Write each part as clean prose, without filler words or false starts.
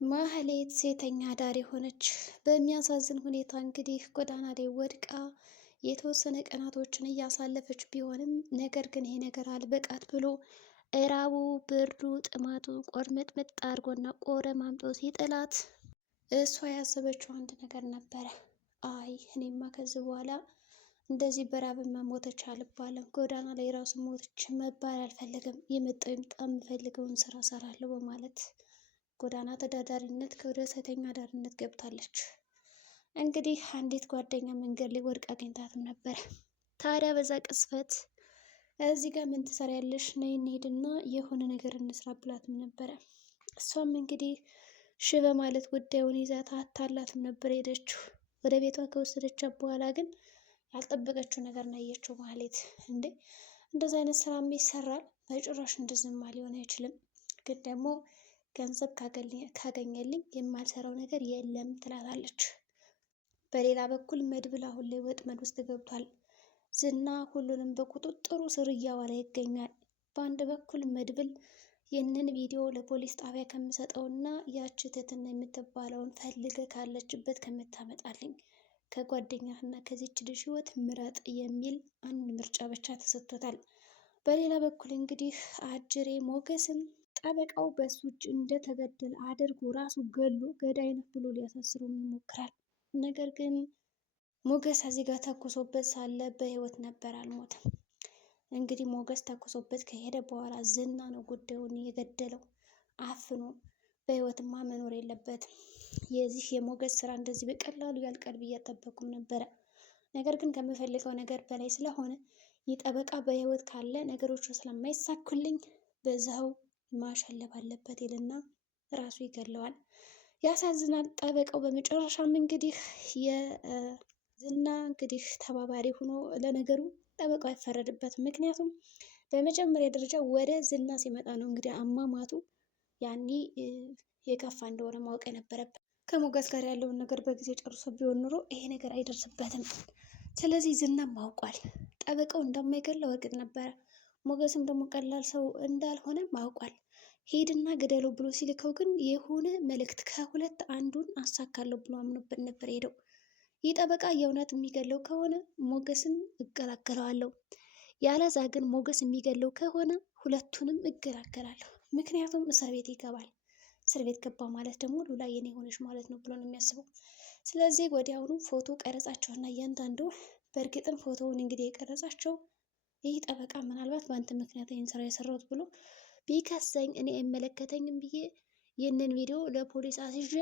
ማህሌት ሴተኛ አዳሪ ሆነች። በሚያሳዝን ሁኔታ እንግዲህ ጎዳና ላይ ወድቃ የተወሰነ ቀናቶችን እያሳለፈች ቢሆንም ነገር ግን ይሄ ነገር አልበቃት ብሎ እራቡ፣ ብርዱ፣ ጥማቱ ቆርምጥምጥ አድርጎና ቆረማምጦ ሲጥላት እሷ ያሰበችው አንድ ነገር ነበረ። አይ እኔማ ከዚህ በኋላ እንደዚህ በራብ መሞተች አልባልም፣ ጎዳና ላይ ራሱ ሞተች መባል አልፈልግም፣ የመጣው ይምጣ የምፈልገውን ስራ ሰራለሁ በማለት ጎዳና ተዳዳሪነት ከወደ ሴተኛ አዳሪነት ገብታለች። እንግዲህ አንዲት ጓደኛ መንገድ ላይ ወድቃ አግኝታትም ነበረ። ታዲያ በዛ ቅስፈት እዚህ ጋር ምን ትሰሪያለሽ? ነይ እንሂድና የሆነ ነገር እንስራ ብላትም ነበረ። እሷም እንግዲህ ሽ በማለት ጉዳዩን ይዛት አታላትም ነበር ሄደችው። ወደ ቤቷ ከወሰደቻት በኋላ ግን ያልጠበቀችው ነገር ነው ያየችው። ማህሌት እንዴ እንደዚህ አይነት ስራም ይሰራል? በጭራሽ እንደዝማ ሊሆን አይችልም። ግን ደግሞ ገንዘብ ካገኘልኝ የማልሰራው ነገር የለም ትላታለች። በሌላ በኩል መድብል አሁን ላይ ወጥመድ ውስጥ ገብቷል። ዝና ሁሉንም በቁጥጥሩ ስር እያዋለ ይገኛል። በአንድ በኩል መድብል ይህንን ቪዲዮ ለፖሊስ ጣቢያ ከምሰጠውና ያቺ ትትና የምትባለውን ፈልገ ካለችበት ከምታመጣልኝ ከጓደኛህና ከዚች ልጅ ህይወት ምረጥ የሚል አንድ ምርጫ ብቻ ተሰጥቶታል። በሌላ በኩል እንግዲህ አጅሬ ሞገስም ጠበቃው በሱ እጅ እንደተገደለ አድርጎ ራሱ ገሎ ገዳይ ነህ ብሎ ሊያሳስረው ይሞክራል። ነገር ግን ሞገስ እዚህ ጋር ተኩሶበት ሳለ በህይወት ነበር፣ አልሞተም። እንግዲህ ሞገስ ተኩሶበት ከሄደ በኋላ ዝና ነው ጉዳዩን የገደለው አፍኖ። በህይወትማ መኖር የለበትም። የዚህ የሞገስ ስራ እንደዚህ በቀላሉ ያልቃል ብዬ አልጠበኩም ነበረ። ነገር ግን ከምፈልገው ነገር በላይ ስለሆነ ይህ ጠበቃ በህይወት ካለ ነገሮቹ ስለማይሳኩልኝ በዛው ማሸለብ አለበት ይልና ራሱ ይገለዋል። ያሳዝናል። ጠበቃው በመጨረሻም እንግዲህ የዝና እንግዲህ ተባባሪ ሆኖ፣ ለነገሩ ጠበቃው አይፈረድበትም። ምክንያቱም በመጀመሪያ ደረጃ ወደ ዝና ሲመጣ ነው እንግዲህ አሟሟቱ ያኔ የከፋ እንደሆነ ማወቅ የነበረበት። ከሞገስ ጋር ያለውን ነገር በጊዜ ጨርሶ ቢሆን ኑሮ ይሄ ነገር አይደርስበትም። ስለዚህ ዝናም አውቋል ጠበቃው እንደማይገለው እርግጥ ነበረ። ሞገስም ደግሞ ቀላል ሰው እንዳልሆነ አውቋል። ሄድና ገደለው ብሎ ሲልከው ግን የሆነ መልእክት ከሁለት አንዱን አሳካለሁ ብሎ አምኖበት ነበር ሄደው። ይህ ጠበቃ የእውነት የሚገለው ከሆነ ሞገስን እገላገለዋለሁ፣ ያለዛ ግን ሞገስ የሚገለው ከሆነ ሁለቱንም እገላገላለሁ። ምክንያቱም እስር ቤት ይገባል። እስር ቤት ገባ ማለት ደግሞ ሉላ የኔ ሆነች ማለት ነው ብሎ ነው የሚያስበው። ስለዚህ ወዲያውኑ ፎቶ ቀረጻቸውና እያንዳንዱ በእርግጥም ፎቶውን እንግዲህ የቀረጻቸው ይህ ጠበቃ ምናልባት በአንተ ምክንያት ይህን ስራ የሰራሁት ብሎ ቢከሰኝ እኔ አይመለከተኝም ብዬ ይህንን ቪዲዮ ለፖሊስ አስይዤ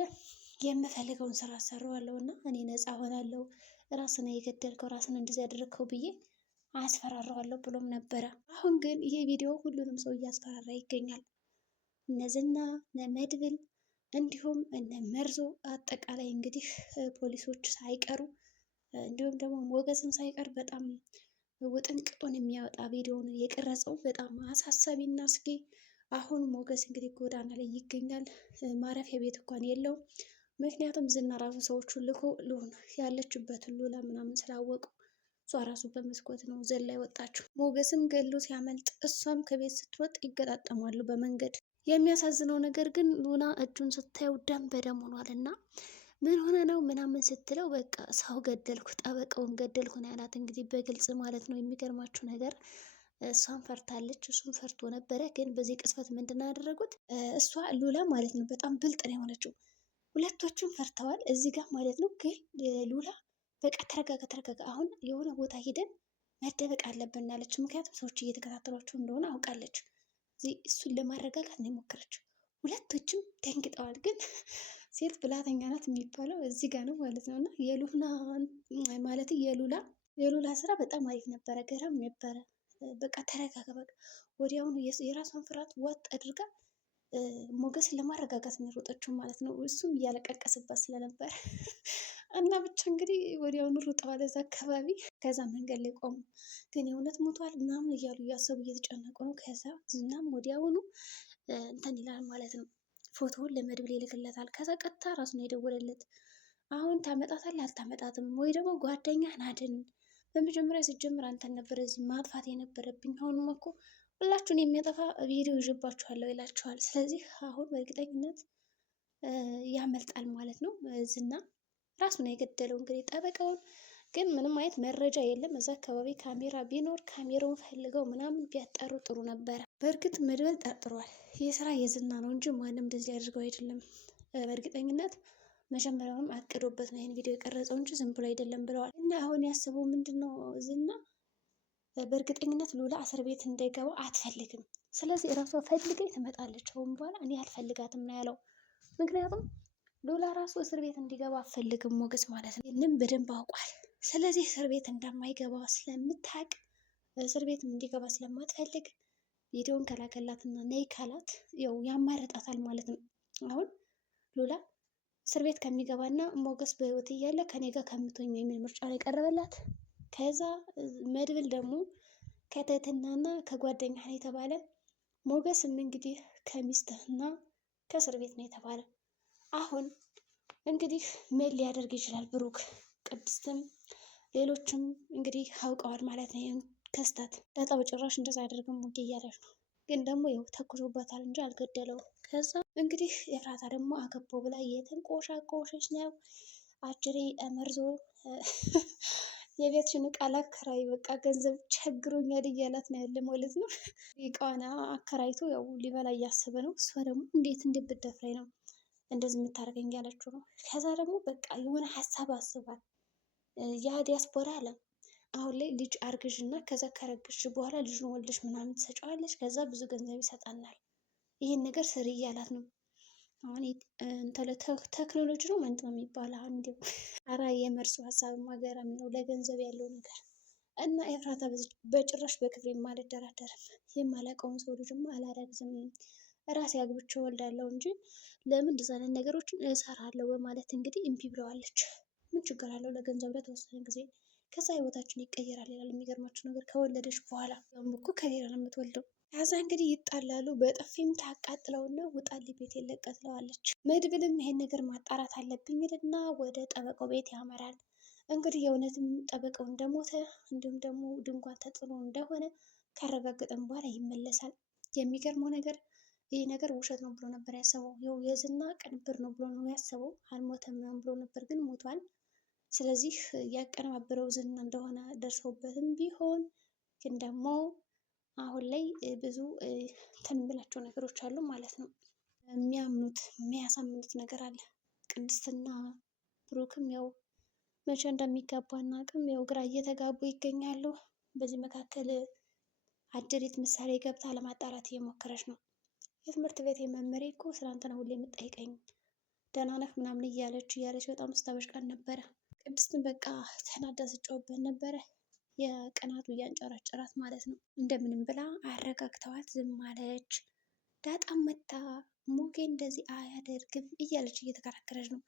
የምፈልገውን ስራ አሰራዋለሁ እና እኔ ነፃ ሆናለሁ፣ ራስን የገደልከው ራስን እንደዚህ ያደረግከው ብዬ አስፈራራዋለሁ ብሎም ነበረ። አሁን ግን ይሄ ቪዲዮ ሁሉንም ሰው እያስፈራራ ይገኛል። እነ ዝና፣ እነ መድብል እንዲሁም እነ መርዞ፣ አጠቃላይ እንግዲህ ፖሊሶች ሳይቀሩ እንዲሁም ደግሞ ሞገስም ሳይቀር በጣም ውጥንቅጡን የሚያወጣ ቪዲዮውን የቀረጸው በጣም አሳሳቢና አስጊ። አሁን ሞገስ እንግዲህ ጎዳና ላይ ይገኛል። ማረፊያ ቤት እንኳን የለውም። ምክንያቱም ዝና ራሱ ሰዎቹን ልኮ ያለችበትን ሉላ ምናምን ስላወቁ እሷ ራሱ በመስኮት ነው ዘላ ወጣችው። ሞገስም ገሎ ሲያመልጥ እሷም ከቤት ስትወጥ ይገጣጠማሉ በመንገድ። የሚያሳዝነው ነገር ግን ሉና እጁን ስታየው ደም በደም ሆኗል እና ምን ሆነ ነው ምናምን ስትለው በቃ ሰው ገደልኩ፣ ጠበቃውን ገደልኩ ነው ያላት። እንግዲህ በግልጽ ማለት ነው። የሚገርማችሁ ነገር እሷን ፈርታለች፣ እሱን ፈርቶ ነበረ። ግን በዚህ ቅስፈት ምንድን ነው ያደረጉት? እሷ ሉላ ማለት ነው በጣም ብልጥ ነው የሆነችው። ሁለቶቹም ፈርተዋል እዚህ ጋር ማለት ነው። ግን ሉላ በቃ ተረጋጋ ተረጋጋ፣ አሁን የሆነ ቦታ ሄደን መደበቅ አለብን አለች። ምክንያቱም ሰዎች እየተከታተሏቸው እንደሆነ አውቃለች። እሱን ለማረጋጋት ነው የሞከረችው። ሁለቶችም ደንግጠዋል። ግን ሴት ብላተኛ ናት የሚባለው እዚህ ጋር ነው ማለት ነው። እና የሉላ ስራ በጣም አሪፍ ነበረ፣ ገራም ነበረ። በቃ ተረጋጋ፣ በቃ ወዲያውኑ የራሷን ፍርሃት ዋጥ አድርጋ ሞገስን ለማረጋጋት ነው የሮጠችው ማለት ነው። እሱም እያለቀቀስባት ስለነበር እና ብቻ እንግዲህ ወዲያውኑ ሩጠዋል እዛ አካባቢ። ከዛ መንገድ ላይ ቆሙ። ግን የእውነት ሞቷል ምናምን እያሉ እያሰቡ እየተጨነቁ ነው። ከዛ ዝናም ወዲያውኑ እንትን ይላል ማለት ነው። ፎቶውን ለመድብል ይልክለታል። ከዛ ቀጥታ ራሱ ነው የደወለለት። አሁን ታመጣታለህ አልታመጣትም ወይ ደግሞ ጓደኛህን አድን። በመጀመሪያ ሲጀምር አንተን ነበር እዚህ ማጥፋት የነበረብኝ። አሁንም እኮ ሁላችሁን የሚያጠፋ ቪዲዮ ይዤባችኋለሁ ይላችኋል። ስለዚህ አሁን በእርግጠኝነት ያመልጣል ማለት ነው። ዝና ራሱ ነው የገደለው። እንግዲህ ጠበቃውን ግን ምንም አይነት መረጃ የለም። እዛ አካባቢ ካሜራ ቢኖር ካሜራውን ፈልገው ምናምን ቢያጣሩ ጥሩ ነበረ። በእርግጥ መድብል ጠርጥሯል። ይህ ስራ የዝና ነው እንጂ ማንም እንደዚህ አድርገው አይደለም። በእርግጠኝነት መጀመሪያውንም አቅዶበት ነው ይህን ቪዲዮ የቀረጸው እንጂ ዝም ብሎ አይደለም ብለዋል። እና አሁን ያስበው ምንድን ነው ዝና በእርግጠኝነት ሉላ እስር ቤት እንዳይገባ አትፈልግም። ስለዚህ እራሷ ፈልገኝ ትመጣለች። አሁን በኋላ እኔ አልፈልጋትም ነው ያለው። ምክንያቱም ሉላ ራሱ እስር ቤት እንዲገባ አትፈልግም ሞገስ ማለት ነው። ይህንም በደንብ አውቋል። ስለዚህ እስር ቤት እንደማይገባ ስለምታውቅ እስር ቤት እንዲገባ ስለማትፈልግ ቪዲዮን ከላከላትና ነይ ካላት ያው ያማረጣታል ማለት ነው። አሁን ሉላ እስር ቤት ከሚገባና ሞገስ በህይወት እያለ ከኔ ጋር ከምትሆኝ የሚል ምርጫ ነው የቀረበላት። ከዛ መድብል ደግሞ ከትህትናና ከጓደኛ ነው የተባለ። ሞገስም እንግዲህ ከሚስትህና ከእስር ቤት ነው የተባለ። አሁን እንግዲህ ምን ሊያደርግ ይችላል ብሩክ? ቅድስትም ሌሎችም እንግዲህ አውቀዋል ማለት ነው ይህን ክስተት። ዳጣ በጭራሽ እንደዛ አያደርግም ውጌ እያለች ነው። ግን ደግሞ ያው ተኩሶበታል እንጂ አልገደለውም። ከዛ እንግዲህ ኤፍራታ ደግሞ አገባው ብላ የተንቆሻቆሸች ነው። አጅሬ መርዞ የቤትሽን ዕቃ ላከራይ በቃ ገንዘብ ቸግሮኛል እያላት ነው ያለ ማለት ነው። ዕቃዋን አከራይቶ ያው ሊበላ እያሰበ ነው። እሷ ደግሞ እንዴት ብትደፍረኝ ነው እንደዚህ የምታደርገኝ ያለችው ነው። ከዛ ደግሞ በቃ የሆነ ሀሳብ አስቧል። ያ ዲያስፖራ አለ አሁን ላይ ልጅ አርግዥ እና ከዛ ከረግሽ በኋላ ልጁን ወልደሽ ምናምን ትሰጫዋለች። ከዛ ብዙ ገንዘብ ይሰጣናል። ይህን ነገር ስሪ እያላት ነው። አሁን ቴክኖሎጂ ነው ምንድን ነው የሚባለው? አሁን እንዲሁ ኧረ የመርሱ ሀሳብ ገራሚ ነው። ለገንዘብ ያለው ነገር እና ኤፍራታ በጭራሽ በክፍሌም አልደራደርም። የማላውቀውን ሰው ልጅማ አላረግዝም ራሴ አግብቼ እወልዳለሁ እንጂ ለምን እንደዛ አይነት ነገሮችን እሰራለሁ በማለት እንግዲህ እምቢ ብለዋለች። ምን ችግር አለው? ለገንዘብ ለተወሰነ ጊዜ ከዛ ህይወታችን ይቀየራል ይላል። የሚገርማችሁ ነገር ከወለደች በኋላ እኮ ከሌላ ነው የምትወልደው። ከዛ እንግዲህ ይጣላሉ። በጥፊም ታቃጥለውና ውጣልኝ ቤት የለቀ ትለዋለች። መድብልም ይሄን ነገር ማጣራት አለብኝ ይልና ወደ ጠበቃው ቤት ያመራል። እንግዲህ የእውነትም ጠበቃው እንደሞተ እንዲሁም ደግሞ ድንኳን ተጥሎ እንደሆነ ካረጋገጠም በኋላ ይመለሳል። የሚገርመው ነገር ይህ ነገር ውሸት ነው ብሎ ነበር ያሰበው። ይኸው የዝና ቅንብር ነው ብሎ ነው ያሰበው። አልሞተም ምናምን ብሎ ነበር፣ ግን ሞቷል። ስለዚህ ያቀነባበረው ዝና እንደሆነ ደርሰውበትም ቢሆን ግን ደግሞ አሁን ላይ ብዙ የሚላቸው ነገሮች አሉ ማለት ነው። የሚያሳምኑት ነገር አለ። ቅድስትና ብሩክም ያው መቼ እንደሚጋባ አናውቅም። ያው ግራ እየተጋቡ ይገኛሉ። በዚህ መካከል አጀሪት ምሳሌ ገብታ ለማጣራት እየሞከረች ነው። የትምህርት ቤት መምህሬ እኮ ስላንተ ነው ሁሌ የምጠይቀኝ ደህና ነህ ምናምን እያለች በጣም ስታበሽቃን ነበረ። ቅድስትን በቃ ተናዳ ስጫወበት ነበረ። የቀናቱ እያንጨራጨራት ማለት ነው። እንደምንም ብላ አረጋግተዋት ዝም አለች። ዳጣም መታ ሞጌ እንደዚህ አያደርግም እያለች እየተከራከረች ነው።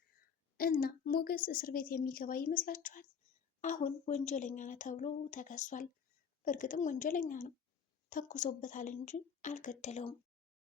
እና ሞገስ እስር ቤት የሚገባ ይመስላችኋል? አሁን ወንጀለኛ ነው ተብሎ ተከሷል። በእርግጥም ወንጀለኛ ነው፣ ተኩሶበታል እንጂ አልገደለውም።